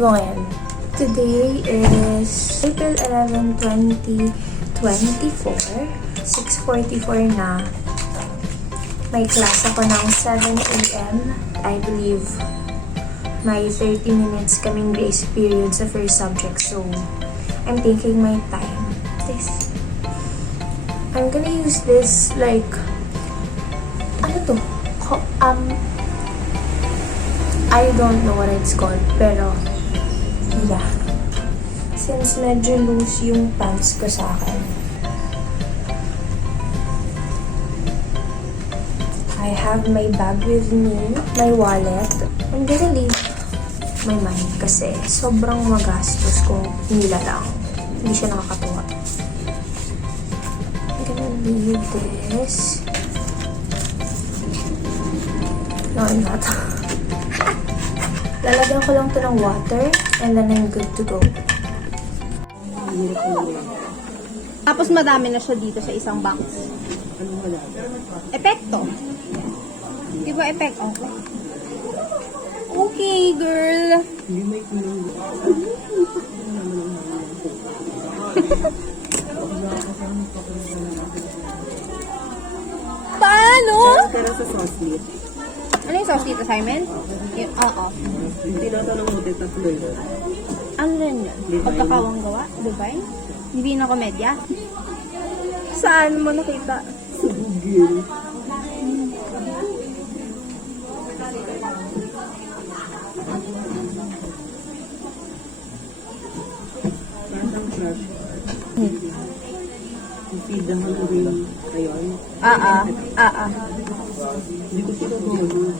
Ano ba ngayon? Today is April 11, 2024. 6:44 na. May class ako ng 7 a.m. I believe may 30 minutes kaming grace period sa first subject. So, I'm taking my time. I'm gonna use this like, ano to? I don't know what it's called, pero yeah. Since medyo loose yung pants ko sa akin, I have my bag with me, my wallet. I'm gonna leave my mind kasi sobrang magastos kung nila lang. Hindi siya nakakatuwa. I'm gonna leave this. No, I'm not. Lalagyan ko lang to ng water and then I'm good to go. Tapos madami na siya dito sa isang box. Epekto. Di ba epekto? Okay, girl. Paano? Pero sa sauce meat. Ano yung sauce dito, Simon? Oo. Tinatanong mo dito sa flavor. Ano rin yun? Divine. Pagkakawang gawa? Divine? Divina Commedia? Saan mo nakita? Sa Google. Parang crush. Feed the Halloween ngayon. Hindi ko sila gawin.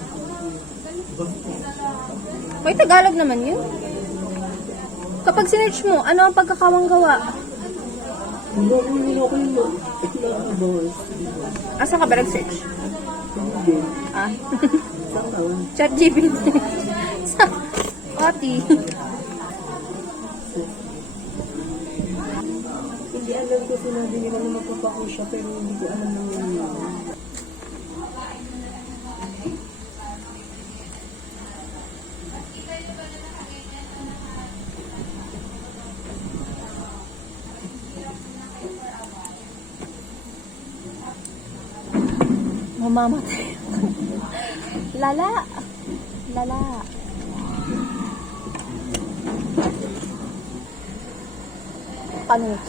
May Tagalog naman yun. Kapag sinerch mo, ano ang pagkakawang gawa? Hindi ko yung nakabawal. Asa ka ba nag-search? Hindi. Saan tawa? ChatGPT. Oti. Hindi alam ko sinabi nila na magpapako siya pero hindi ko alam ng ano. Mamamatay. Lala. Lala. Panit.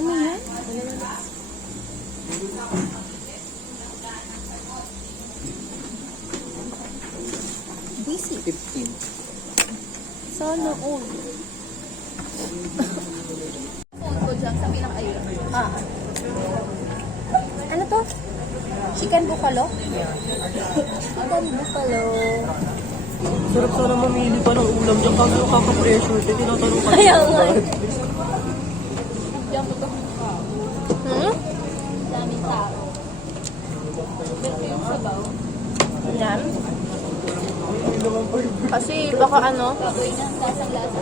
Ano yan? Busy. 15. Sana all. Phone ko dyan sa pinaka-ayun. Ano to? Chicken buffalo? Chicken buffalo. Sarap sana mamili pa ng ulam dyan kasi nakaka-pressure. Tinatanong ka. Kaya nga. Diyan ko to. Daming tao. Ito yung sabaw. Yan. Kasi baka ano? Bagoy na, lasang-lasa.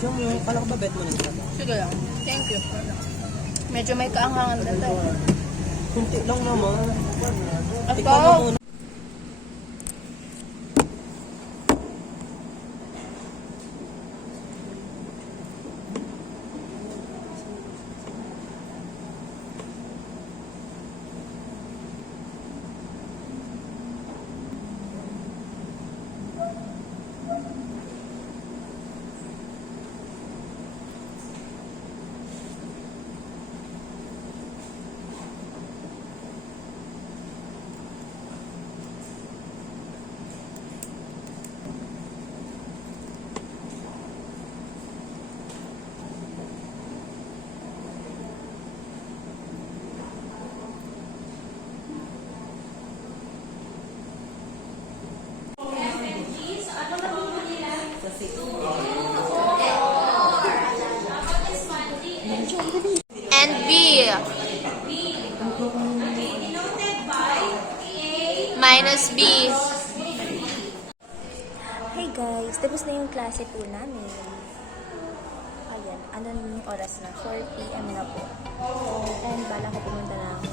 Diyan mo, pala ko ba bet mo na siya? Sige lang. Thank you. Medyo may kaanghangan na tayo. Kunti lang naman. Ito. Ikaw na muna. minus B. Hi guys, tapos na yung klase po namin. Ayan, ano na yung oras na? 4 p.m. na po. And bala ko pumunta ng